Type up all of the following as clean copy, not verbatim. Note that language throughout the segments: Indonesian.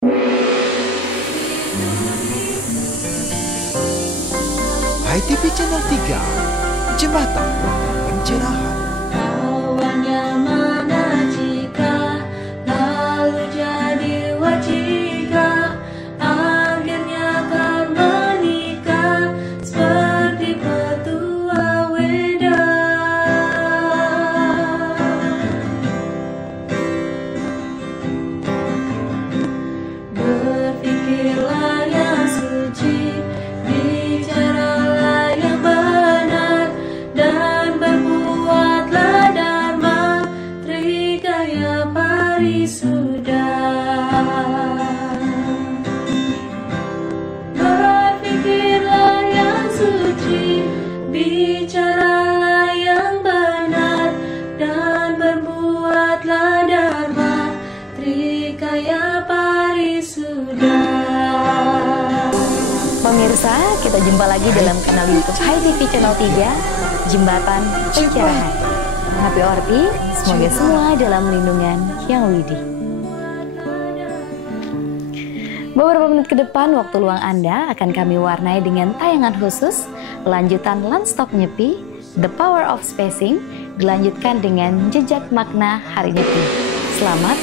HiTV Channel 3, Jembatan Pencerahan. Awalnya mana jika, lalu jadi wajika, akhirnya akan menikah seperti petua weda. Berpikirlah yang suci, bicaralah yang benar, dan berbuatlah dharma, trikaya parisuda. Berpikirlah yang suci, bicaralah yang benar, dan berbuatlah dharma, trikaya parisuda. Pemirsa, kita jumpa lagi dalam kanal YouTube HiTV Channel 3, Jembatan Pencerahan. Happy Orti, semoga semua dalam lindungan Yang Widi. Beberapa menit ke depan, waktu luang Anda akan kami warnai dengan tayangan khusus lanjutan Lanstop Nyepi, The Power of Spacing, dilanjutkan dengan Jejak Makna Hari Nyepi. Selamat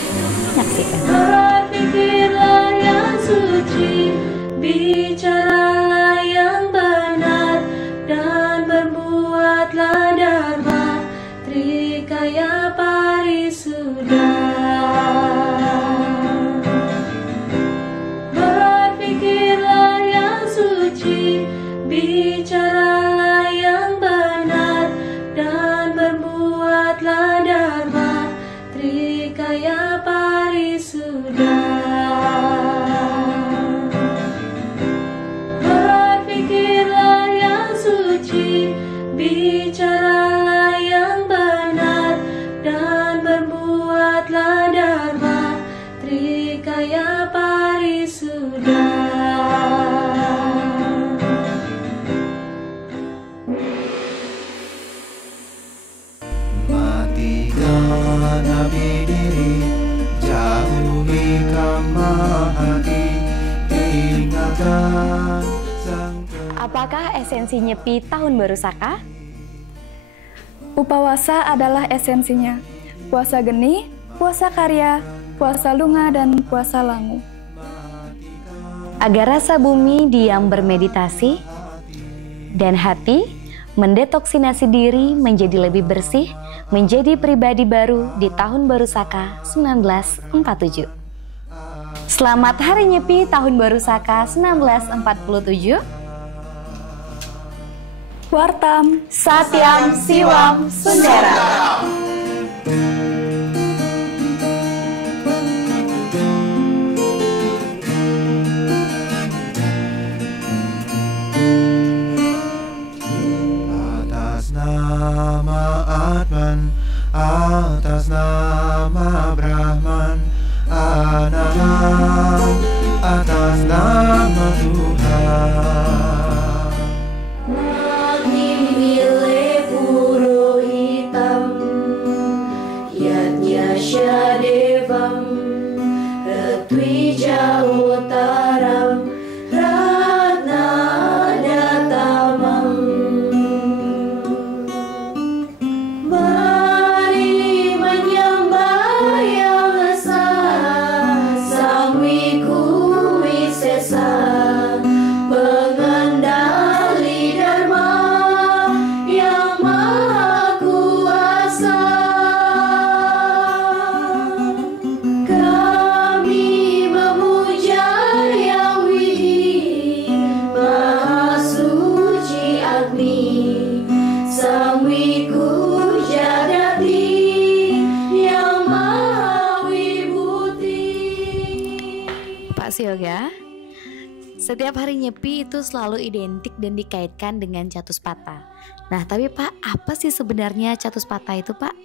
menyaksikan. Berpikirlah yang suci, bicaralah yang benar, dan berbuatlah dharma, trikaya parisuda. Berpikirlah yang suci, bicaralah yang benar, dan berbuatlah dharma, trikaya parisuda. Berpikirlah yang suci, bicaralah yang benar, dan berbuatlah dharma, trikaya parisuda. Matikan api diri, jauhi kama hati, ingatkan sang. Apakah esensi Nyepi Tahun Baru Saka? Upawasa adalah esensinya. Puasa geni, puasa karya, puasa lunga, dan puasa langu. Agar rasa bumi diam bermeditasi, dan hati mendetoksinasi diri menjadi lebih bersih, menjadi pribadi baru di Tahun Baru Saka 1947. Selamat Hari Nyepi Tahun Baru Saka 1947. Wartam, Satyam Siwam Sundara. Atas nama Atman, atas nama Brahman, Anahan, atas nama Tuhan. Milik purohitam, yatnya devam, retwija utaram, ratna datamam. Mari menyembah yang esa, sang wiku wisesa, pengendali dharma yang maha kuasa. Kami memuja Yang Widi, maha suci Agni, sang wiku jagati, yang maha wibuti. Pak Sioga, setiap hari Nyepi itu selalu identik dan dikaitkan dengan Catuspata. Nah, tapi Pak, apa sih sebenarnya Catuspata itu, Pak?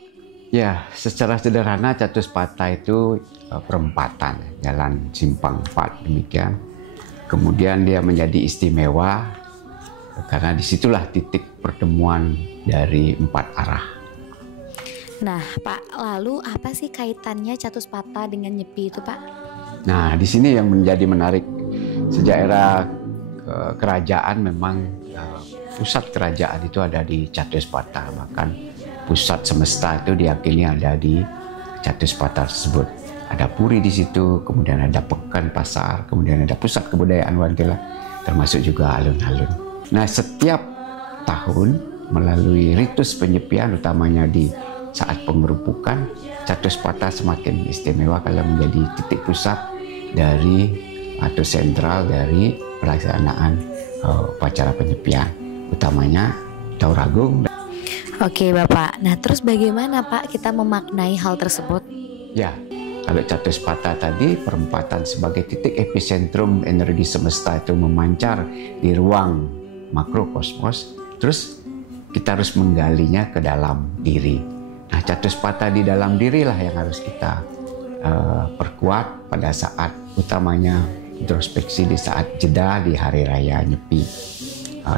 Ya, secara sederhana Catuspata itu perempatan, jalan simpang 4 demikian. Kemudian dia menjadi istimewa karena disitulah titik pertemuan dari 4 arah. Nah, Pak, lalu apa sih kaitannya Catuspata dengan Nyepi itu, Pak? Nah, di sini yang menjadi menarik, sejak era kerajaan memang pusat kerajaan itu ada di Catuspata, bahkan pusat semesta itu diyakini ada di Catuspata tersebut. Ada puri di situ, kemudian ada pekan pasar, kemudian ada pusat kebudayaan Wantila, termasuk juga alun-alun. Nah, setiap tahun melalui ritus penyepian, utamanya di saat pengerupukan, Catuspata semakin istimewa kalau menjadi titik pusat dari atau sentral dari pelaksanaan upacara penyepian, utamanya Tauragung. Oke Bapak, nah terus bagaimana Pak kita memaknai hal tersebut? Ya, kalau Catuspata tadi perempatan sebagai titik epicentrum energi semesta itu memancar di ruang makrokosmos, terus kita harus menggalinya ke dalam diri. Nah, Catuspata di dalam dirilah yang harus kita perkuat pada saat utamanya introspeksi di saat jeda di hari raya Nyepi.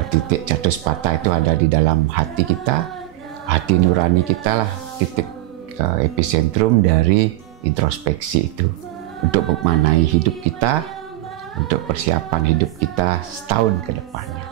Titik Catuspata itu ada di dalam hati kita, hati nurani kita lah titik epicentrum dari introspeksi itu untuk memaknai hidup kita, untuk persiapan hidup kita setahun ke depannya.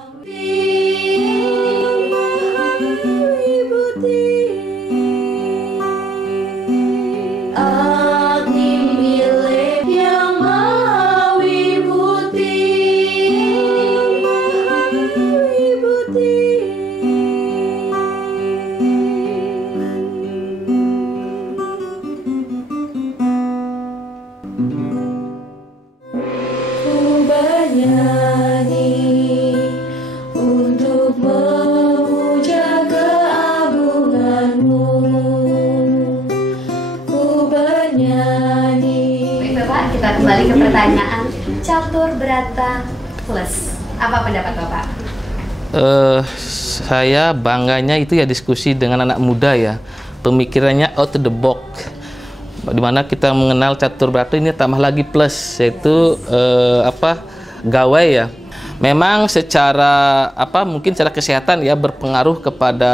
Kita kembali ke pertanyaan catur berata plus. Apa pendapat Bapak? Saya bangganya itu ya diskusi dengan anak muda ya, pemikirannya out of the box, dimana kita mengenal catur berata ini tambah lagi plus, yaitu gawai ya. Memang secara mungkin secara kesehatan ya berpengaruh kepada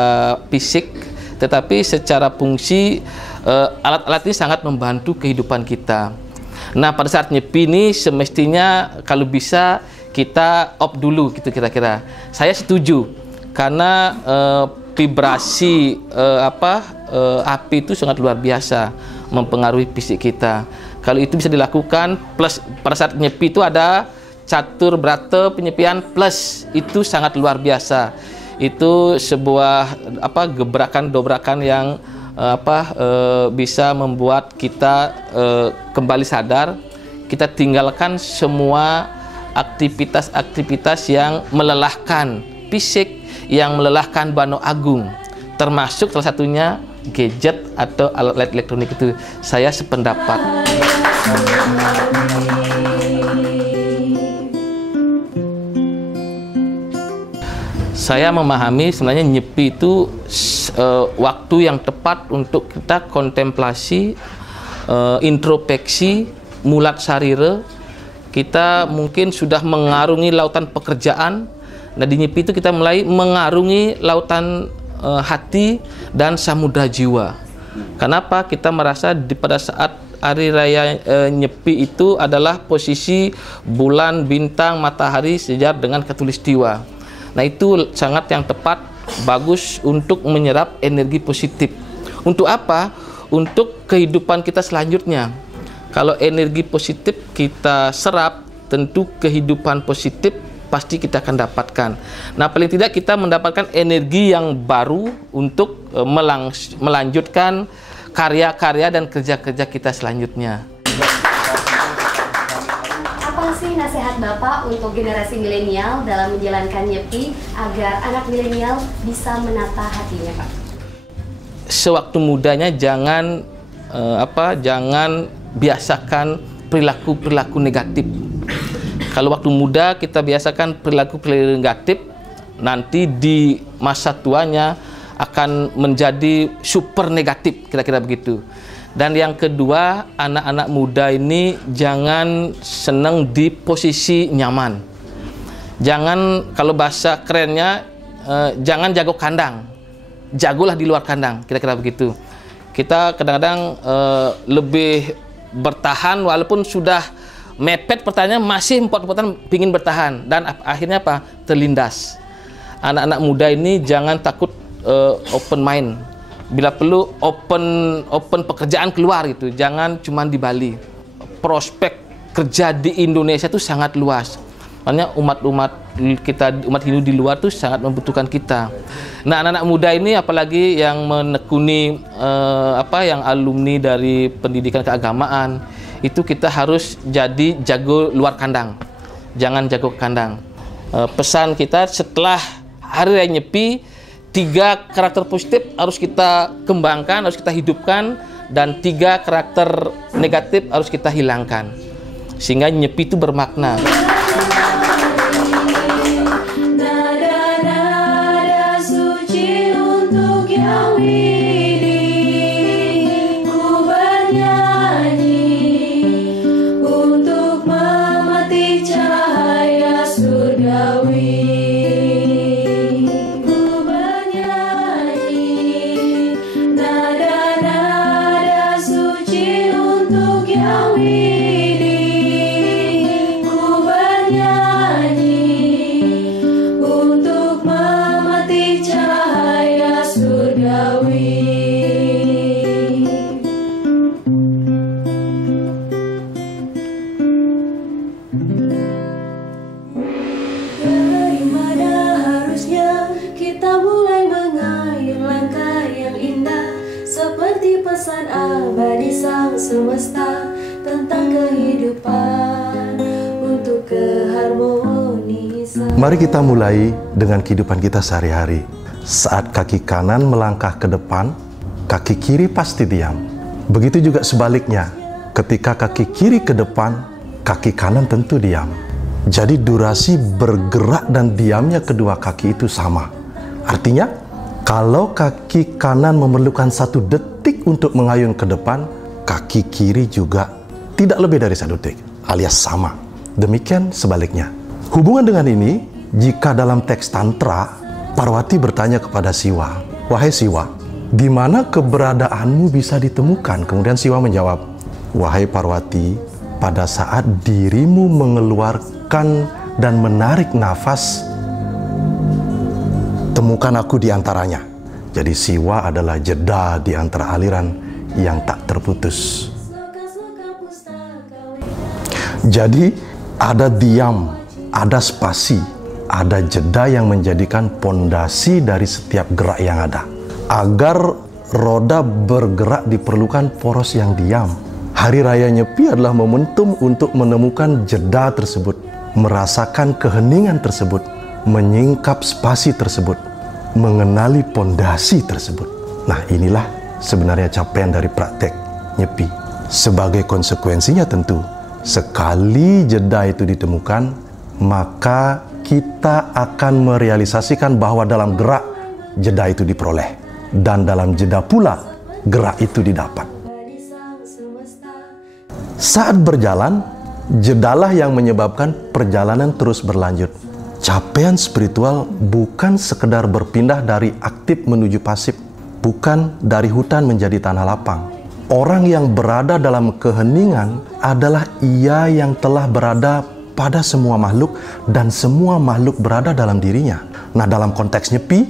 fisik, tetapi secara fungsi alat-alat ini sangat membantu kehidupan kita. Nah, pada saat nyepi ini semestinya kalau bisa kita off dulu gitu kira-kira. Saya setuju karena vibrasi api itu sangat luar biasa mempengaruhi fisik kita. Kalau itu bisa dilakukan, plus pada saat nyepi itu ada catur berata penyepian plus, itu sangat luar biasa. Itu sebuah gebrakan-dobrakan yang bisa membuat kita kembali sadar, kita tinggalkan semua aktivitas-aktivitas yang melelahkan fisik, yang melelahkan Bano Agung, termasuk salah satunya gadget atau alat elektronik itu. Saya sependapat. Saya memahami sebenarnya nyepi itu waktu yang tepat untuk kita kontemplasi, introspeksi, mulat sarira. Kita mungkin sudah mengarungi lautan pekerjaan. Nah, di nyepi itu kita mulai mengarungi lautan hati dan samudra jiwa. Kenapa? Kita merasa pada saat hari raya nyepi itu adalah posisi bulan, bintang, matahari sejajar dengan khatulistiwa. Nah, itu sangat yang tepat, bagus untuk menyerap energi positif. Untuk apa? Untuk kehidupan kita selanjutnya. Kalau energi positif kita serap, tentu kehidupan positif pasti kita akan dapatkan. Nah, paling tidak kita mendapatkan energi yang baru untuk melanjutkan karya-karya dan kerja-kerja kita selanjutnya. Apa sih nasihat Bapak untuk generasi milenial dalam menjalankan nyepi agar anak milenial bisa menata hatinya, Pak? Sewaktu mudanya jangan biasakan perilaku-perilaku negatif. Kalau waktu muda kita biasakan perilaku-perilaku negatif, nanti di masa tuanya akan menjadi super negatif, kira-kira begitu. Dan yang kedua, anak-anak muda ini jangan senang di posisi nyaman. Jangan, kalau bahasa kerennya, jangan jago kandang, jagolah di luar kandang, kira-kira begitu. Kita kadang-kadang lebih bertahan walaupun sudah mepet pertanyaan, masih empot-empotan pingin bertahan, dan akhirnya apa? Terlindas. Anak-anak muda ini jangan takut open mind. Bila perlu open pekerjaan keluar gitu. Jangan cuma di Bali. Prospek kerja di Indonesia itu sangat luas. Makanya umat Hindu di luar tuh sangat membutuhkan kita. Nah, anak-anak muda ini apalagi yang menekuni yang alumni dari pendidikan keagamaan, itu kita harus jadi jago luar kandang. Jangan jago kandang. Pesan kita setelah Hari Raya Nyepi, 3 karakter positif harus kita kembangkan, harus kita hidupkan, dan 3 karakter negatif harus kita hilangkan. Sehingga Nyepi itu bermakna. Nada-nada suci untuk yang widi, ku bernyanyi untuk memetik cahaya surgawi. Ku bernyanyi nada-nada suci untuk yang widi, ku bernyanyi untuk memetik cahaya surgawi. Dari mana harusnya kita mulai mengayun langkah yang indah, seperti pesan abadi sang semesta tentang kehidupan untuk keharmonisan. Mari kita mulai dengan kehidupan kita sehari-hari. Saat kaki kanan melangkah ke depan, kaki kiri pasti diam. Begitu juga sebaliknya, ketika kaki kiri ke depan, kaki kanan tentu diam. Jadi durasi bergerak dan diamnya kedua kaki itu sama. Artinya, kalau kaki kanan memerlukan 1 detik untuk mengayun ke depan, kaki kiri juga tidak lebih dari 1 detik, alias sama. Demikian sebaliknya. Hubungan dengan ini, jika dalam teks Tantra, Parwati bertanya kepada Siwa, "Wahai Siwa, di mana keberadaanmu bisa ditemukan?" Kemudian Siwa menjawab, "Wahai Parwati, pada saat dirimu mengeluarkan dan menarik nafas, temukan aku di antaranya." Jadi Siwa adalah jeda di antara aliran yang tak terputus. Jadi ada diam, ada spasi, ada jeda yang menjadikan pondasi dari setiap gerak yang ada. Agar roda bergerak diperlukan poros yang diam. Hari Raya Nyepi adalah momentum untuk menemukan jeda tersebut, merasakan keheningan tersebut, menyingkap spasi tersebut, mengenali pondasi tersebut. Nah, inilah sebenarnya capaian dari praktek Nyepi. Sebagai konsekuensinya tentu, sekali jeda itu ditemukan, maka kita akan merealisasikan bahwa dalam gerak jeda itu diperoleh, dan dalam jeda pula gerak itu didapat. Saat berjalan, jedalah yang menyebabkan perjalanan terus berlanjut. Capaian spiritual bukan sekedar berpindah dari aktif menuju pasif, bukan dari hutan menjadi tanah lapang. Orang yang berada dalam keheningan adalah ia yang telah berada pada semua makhluk dan semua makhluk berada dalam dirinya. Nah, dalam konteks Nyepi,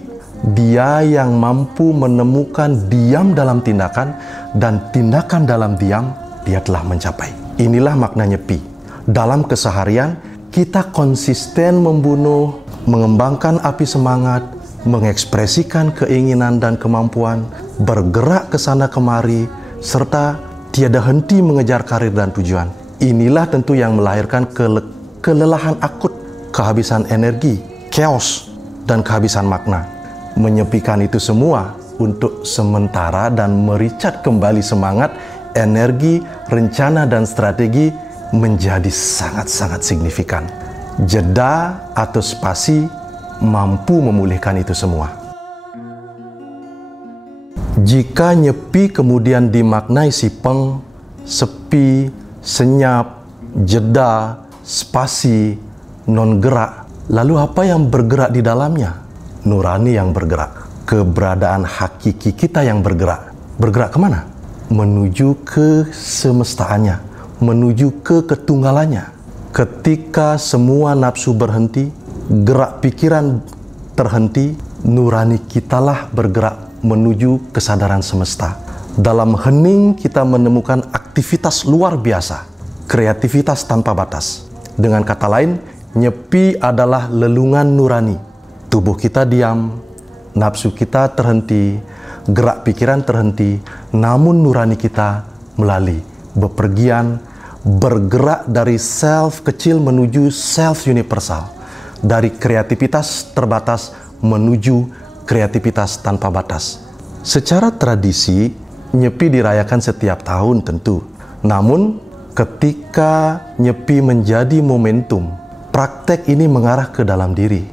dia yang mampu menemukan diam dalam tindakan dan tindakan dalam diam, dia telah mencapai. Inilah makna Nyepi. Dalam keseharian, kita konsisten membunuh, mengembangkan api semangat, mengekspresikan keinginan dan kemampuan, bergerak ke sana kemari, serta tiada henti mengejar karir dan tujuan. Inilah tentu yang melahirkan kelelahan akut, kehabisan energi, chaos, dan kehabisan makna. Menyepikan itu semua untuk sementara dan mericat kembali semangat, energi, rencana, dan strategi menjadi sangat-sangat signifikan. Jeda atau spasi mampu memulihkan itu semua. Jika Nyepi kemudian dimaknai sipeng, sepi, senyap, jeda, spasi, non-gerak, lalu apa yang bergerak di dalamnya? Nurani yang bergerak. Keberadaan hakiki kita yang bergerak. Bergerak kemana? Menuju ke semestaannya, menuju ke ketunggalannya. Ketika semua nafsu berhenti, gerak pikiran terhenti, nurani kitalah bergerak menuju kesadaran semesta. Dalam hening kita menemukan aktivitas luar biasa, kreativitas tanpa batas. Dengan kata lain, nyepi adalah lelungan nurani. Tubuh kita diam, nafsu kita terhenti, gerak pikiran terhenti, namun nurani kita melalui bepergian, bergerak dari self kecil menuju self universal, dari kreativitas terbatas menuju kreativitas tanpa batas. Secara tradisi, nyepi dirayakan setiap tahun tentu. Namun, ketika nyepi menjadi momentum, praktek ini mengarah ke dalam diri.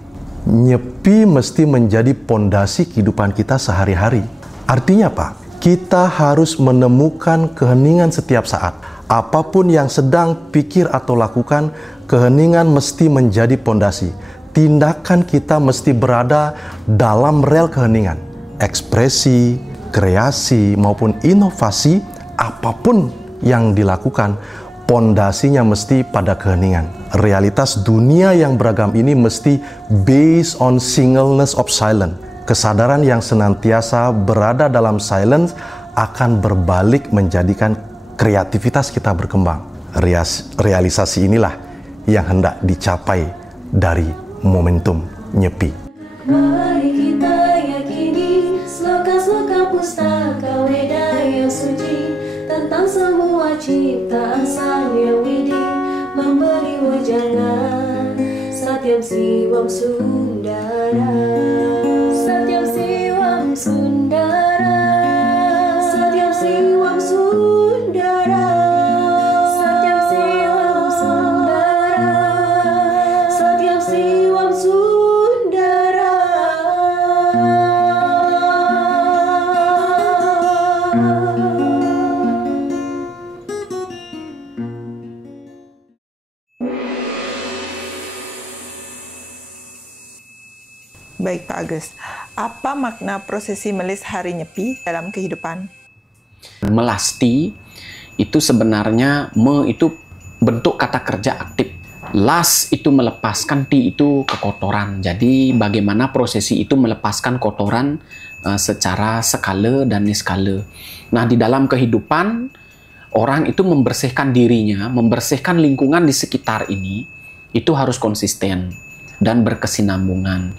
Nyepi mesti menjadi pondasi kehidupan kita sehari-hari. Artinya apa? Kita harus menemukan keheningan setiap saat. Apapun yang sedang pikir atau lakukan, keheningan mesti menjadi pondasi. Tindakan kita mesti berada dalam rel keheningan. Ekspresi, kreasi, maupun inovasi, apapun yang dilakukan, pondasinya mesti pada keheningan. Realitas dunia yang beragam ini mesti based on singleness of silence. Kesadaran yang senantiasa berada dalam silence akan berbalik menjadikan kreativitas kita berkembang. Realisasi inilah yang hendak dicapai dari momentum nyepi. Mari kita yakini sloka-sloka pustaka Weda yang suci tentang semua ciptaan Sang Yang Widi, memberi wejangan Satyam Siwam Sundara. Satyam Siwam Sundara. Satyam Siwam Sundara. Satyam Siwam Sundara. Satyam Siwam Sundara. Baik Pak Agus, apa makna prosesi melis hari nyepi dalam kehidupan? Melasti itu sebenarnya itu bentuk kata kerja aktif. Las itu melepaskan, ti itu kekotoran. Jadi bagaimana prosesi itu melepaskan kotoran secara skala dan niskala. Nah, di dalam kehidupan orang itu membersihkan dirinya, membersihkan lingkungan di sekitar ini, itu harus konsisten dan berkesinambungan.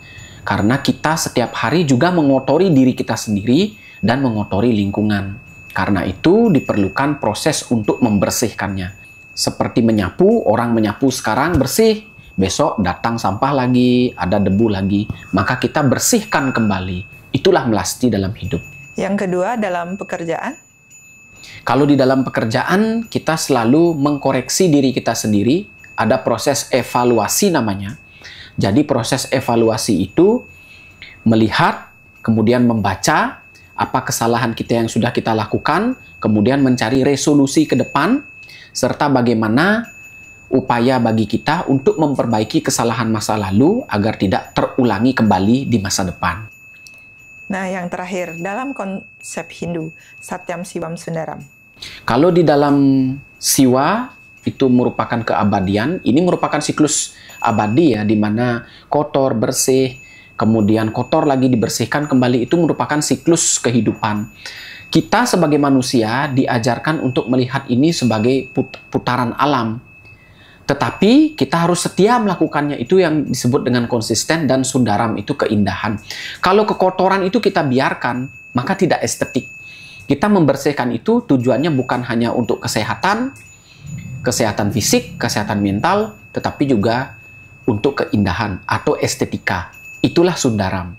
Karena kita setiap hari juga mengotori diri kita sendiri dan mengotori lingkungan. Karena itu diperlukan proses untuk membersihkannya. Seperti menyapu, orang menyapu sekarang bersih, besok datang sampah lagi, ada debu lagi. Maka kita bersihkan kembali. Itulah melasti dalam hidup. Yang kedua, dalam pekerjaan? Kalau di dalam pekerjaan, kita selalu mengkoreksi diri kita sendiri. Ada proses evaluasi namanya. Jadi proses evaluasi itu melihat, kemudian membaca apa kesalahan kita yang sudah kita lakukan, kemudian mencari resolusi ke depan, serta bagaimana upaya bagi kita untuk memperbaiki kesalahan masa lalu agar tidak terulangi kembali di masa depan. Nah, yang terakhir, dalam konsep Hindu, Satyam Siwam Sundaram. Kalau di dalam Siwa, itu merupakan keabadian, ini merupakan siklus abadi ya, di mana kotor, bersih, kemudian kotor lagi dibersihkan kembali, itu merupakan siklus kehidupan. Kita sebagai manusia diajarkan untuk melihat ini sebagai putaran alam. Tetapi kita harus setia melakukannya, itu yang disebut dengan konsisten, dan sundaram itu keindahan. Kalau kekotoran itu kita biarkan, maka tidak estetik. Kita membersihkan itu tujuannya bukan hanya untuk kesehatan fisik, kesehatan mental, tetapi juga untuk keindahan atau estetika. Itulah sundaram.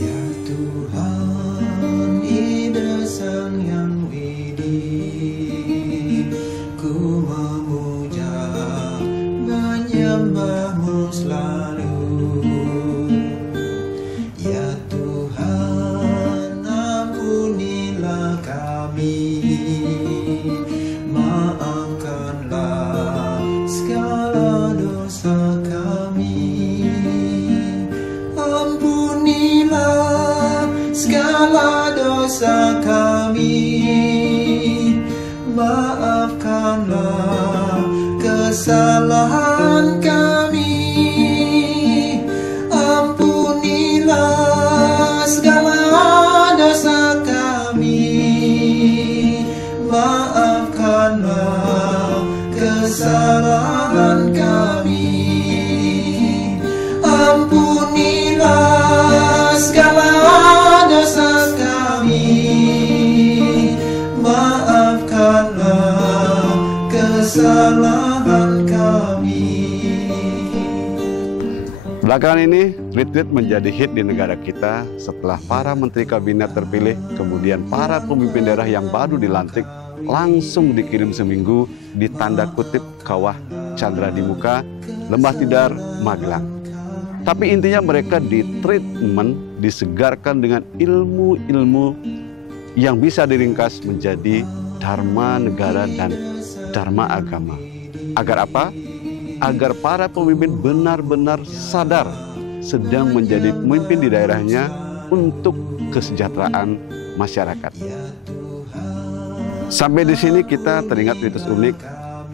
Ya Tuhan, Ida Sang Yang Widi, ku memuja, menyembahmu selalu. Ya Tuhan, ampunilah kami, maafkanlah segala dosa kami. Ampunilah dosa kami, maafkanlah kesalahan kami, ampunilah segala dosa kami, maafkanlah kesalahan kami, ampunilah segala dosa kami, maafkanlah kesalahan kami. Belakangan ini, retreat menjadi hit di negara kita setelah para menteri kabinet terpilih, kemudian para pemimpin daerah yang baru dilantik langsung dikirim seminggu di tanda kutip Kawah Chandra di Muka, Lembah Tidar, Magelang. Tapi intinya mereka ditreatment, disegarkan dengan ilmu-ilmu yang bisa diringkas menjadi dharma negara dan dharma agama. Agar apa? Agar para pemimpin benar-benar sadar sedang menjadi pemimpin di daerahnya untuk kesejahteraan masyarakat. Sampai di sini kita teringat ritus unik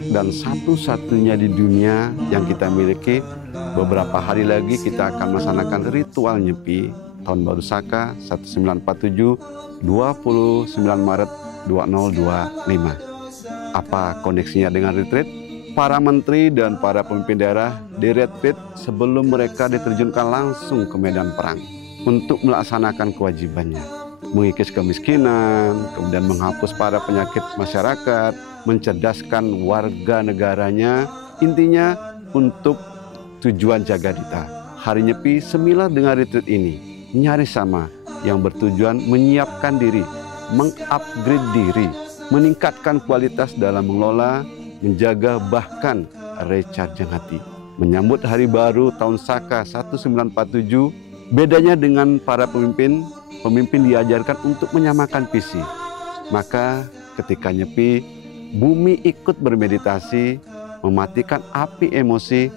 dan satu-satunya di dunia yang kita miliki. Beberapa hari lagi kita akan melaksanakan ritual Nyepi Tahun Baru Saka 1947, 29 Maret 2025. Apa koneksinya dengan retreat? Para menteri dan para pemimpin daerah di retreat sebelum mereka diterjunkan langsung ke medan perang untuk melaksanakan kewajibannya, mengikis kemiskinan, kemudian menghapus para penyakit masyarakat, mencerdaskan warga negaranya, intinya untuk tujuan Jagadita. Hari Nyepi semila dengan retreat ini nyaris sama, yang bertujuan menyiapkan diri, mengupgrade diri, meningkatkan kualitas dalam mengelola, menjaga, bahkan recharging hati. Menyambut hari baru tahun Saka 1947, bedanya dengan para pemimpin diajarkan untuk menyamakan visi. Maka ketika Nyepi, bumi ikut bermeditasi, mematikan api emosi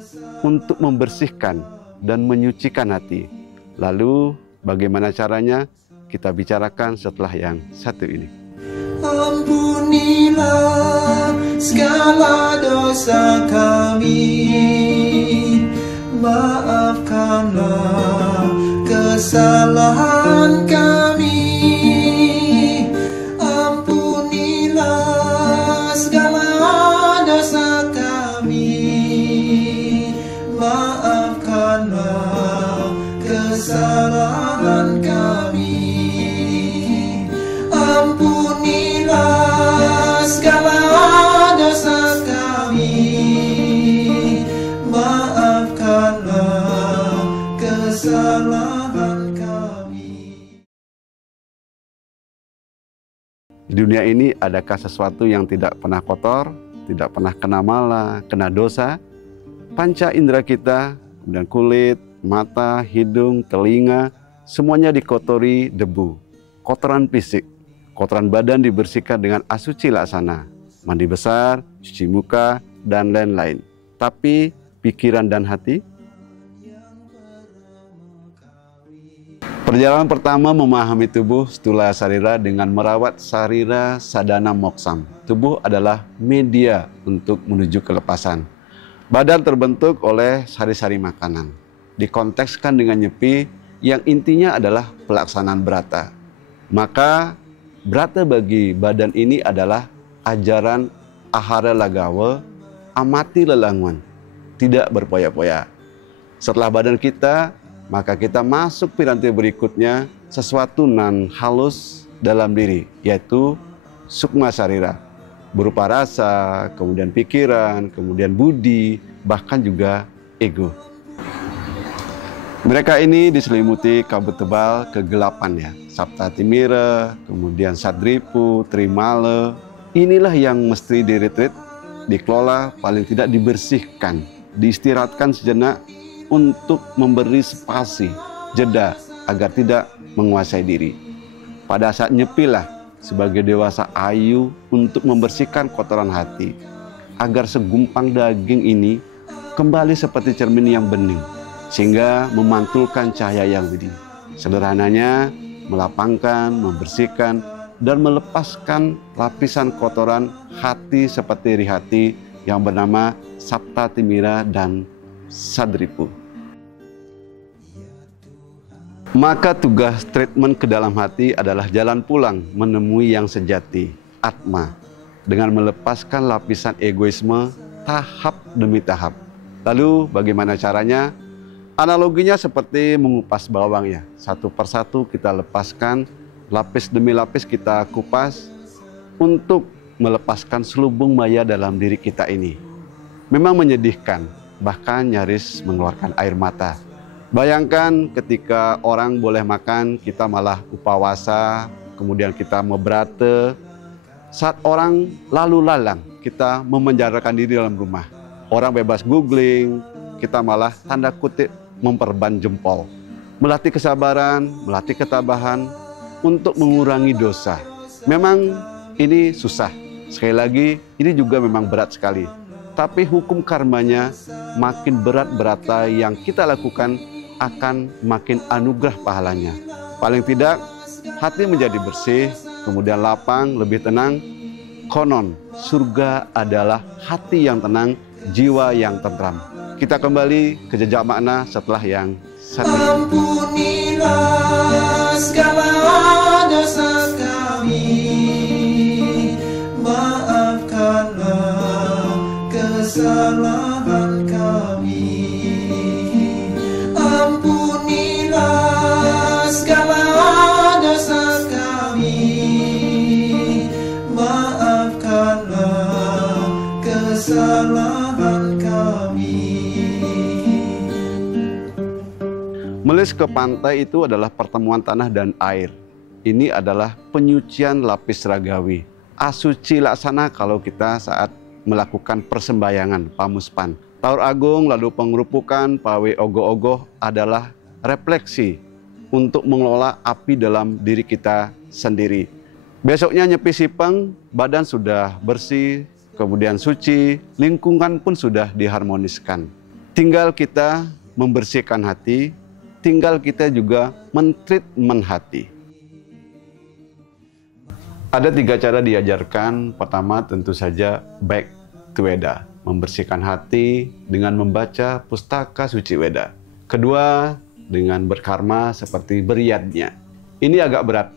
untuk membersihkan dan menyucikan hati. Lalu bagaimana caranya? Kita bicarakan setelah yang satu ini. Ampunilah segala dosa kami, maafkanlah kesalahan kami, ampunilah segala dosa kami, maafkanlah kesalahan kami, ampunilah segala dosa kami, maafkanlah kesalahan kami. Di dunia ini adakah sesuatu yang tidak pernah kotor, tidak pernah kena mala, kena dosa? Panca indera kita, kemudian kulit, mata, hidung, telinga, semuanya dikotori debu, kotoran fisik. Kotoran badan dibersihkan dengan asuci laksana, mandi besar, cuci muka, dan lain-lain. Tapi pikiran dan hati? Perjalanan pertama memahami tubuh Stula Sarira dengan merawat Sarira Sadana Moksam. Tubuh adalah media untuk menuju kelepasan. Badan terbentuk oleh sari-sari makanan. Dikontekskan dengan Nyepi yang intinya adalah pelaksanaan brata. Maka brata bagi badan ini adalah ajaran ahara lagawa, amati lelanguan, tidak berpoya-poya. Setelah badan kita, maka kita masuk piranti berikutnya, sesuatu nan halus dalam diri, yaitu sukma sarira. Berupa rasa, kemudian pikiran, kemudian budi, bahkan juga ego. Mereka ini diselimuti kabut tebal kegelapan ya. Sapta Timira, kemudian Sadripu, Trimala. Inilah yang mesti di-retreat, dikelola, paling tidak dibersihkan, diistirahatkan sejenak untuk memberi spasi, jeda, agar tidak menguasai diri. Pada saat nyepilah sebagai dewasa ayu untuk membersihkan kotoran hati, agar segumpang daging ini kembali seperti cermin yang bening, sehingga memantulkan cahaya yang budi. Sederhananya, melapangkan, membersihkan, dan melepaskan lapisan kotoran hati seperti Rihati yang bernama Sapta Timira dan Sadripu. Maka tugas treatment ke dalam hati adalah jalan pulang menemui yang sejati, Atma, dengan melepaskan lapisan egoisme tahap demi tahap. Lalu bagaimana caranya? Analoginya seperti mengupas bawang ya. Satu persatu kita lepaskan, lapis demi lapis kita kupas untuk melepaskan selubung maya dalam diri kita ini. Memang menyedihkan, bahkan nyaris mengeluarkan air mata. Bayangkan ketika orang boleh makan, kita malah upawasa, kemudian kita mebrate. Saat orang lalu lalang, kita memenjarakan diri dalam rumah. Orang bebas googling, kita malah tanda kutip memperban jempol. Melatih kesabaran, melatih ketabahan untuk mengurangi dosa. Memang ini susah. Sekali lagi, ini juga memang berat sekali. Tapi hukum karmanya makin berat-berata yang kita lakukan akan makin anugerah pahalanya. Paling tidak, hati menjadi bersih, kemudian lapang, lebih tenang. Konon, surga adalah hati yang tenang, jiwa yang tentram. Kita kembali ke jejak makna setelah yang satu. Ampunilah segala dosa kami, maafkanlah kesalahan kami. Ampunilah segala dosa kami, maafkanlah kesalahan kami. Melis ke pantai itu adalah pertemuan tanah dan air. Ini adalah penyucian lapis ragawi. Asuci laksana kalau kita saat melakukan persembahyangan pamuspan. Taur Agung lalu pengerupukan pawe ogoh-ogoh adalah refleksi untuk mengelola api dalam diri kita sendiri. Besoknya Nyepi Sipeng, badan sudah bersih, kemudian suci, lingkungan pun sudah diharmoniskan. Tinggal kita membersihkan hati, tinggal kita juga mentreatment hati. Ada 3 cara diajarkan. Pertama tentu saja back to Weda, membersihkan hati dengan membaca pustaka suci Weda. Kedua, dengan berkarma seperti beriadnya. Ini agak berat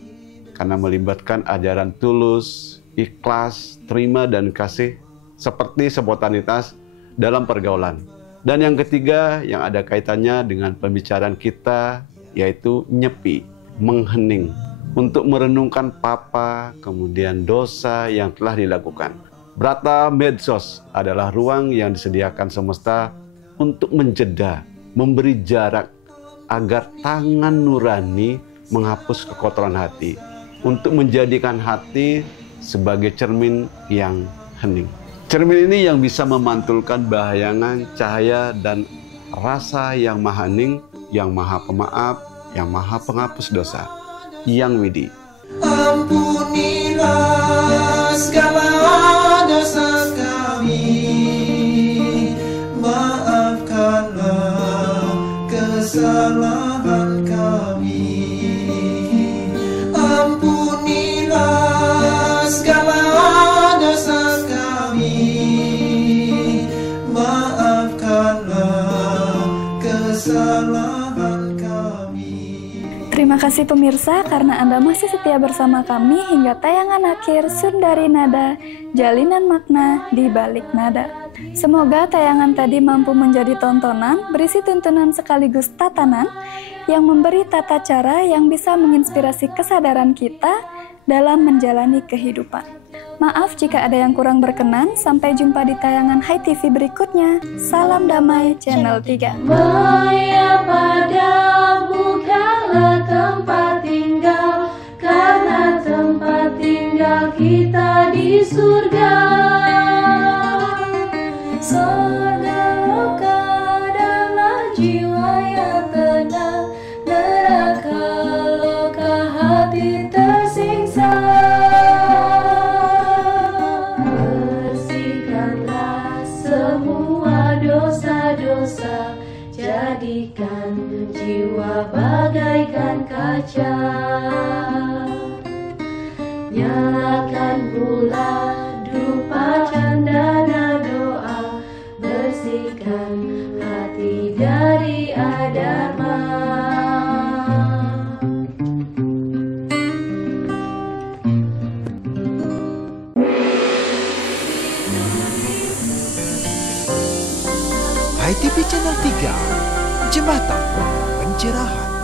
karena melibatkan ajaran tulus, ikhlas, terima dan kasih seperti spontanitas dalam pergaulan. Dan yang ketiga yang ada kaitannya dengan pembicaraan kita yaitu nyepi, menghening untuk merenungkan papa, kemudian dosa yang telah dilakukan. Brata medsos adalah ruang yang disediakan semesta untuk menjeda, memberi jarak agar tangan nurani menghapus kekotoran hati, untuk menjadikan hati sebagai cermin yang hening. Cermin ini yang bisa memantulkan bayangan, cahaya, dan rasa yang maha hening, yang maha pemaaf, yang maha penghapus dosa, Yang Widi. Ampunilah segala dosa kami, maafkanlah kesalahan kami. Ampunilah segala dosa kami, maafkanlah kesalahan kami. Terima kasih pemirsa karena Anda masih setia bersama kami hingga tayangan akhir Sundari Nada, Jalinan Makna di Balik Nada. Semoga tayangan tadi mampu menjadi tontonan berisi tuntunan sekaligus tatanan yang memberi tata cara yang bisa menginspirasi kesadaran kita dalam menjalani kehidupan. Maaf jika ada yang kurang berkenan. Sampai jumpa di tayangan Hai TV berikutnya. Salam damai Channel 3. Maya padamu bukanlah tempat tinggal, karena tempat tinggal kita di surga. Surga loka adalah jiwa yang tenang, neraka loka hati tersiksa. Bersihkanlah semua dosa-dosa, jadikan jiwa bagaikan kaca. Nyalakan pula dupa candana doa, bersihkan hati dari adama. HiTV Channel 3, Jembatan Pencerahan.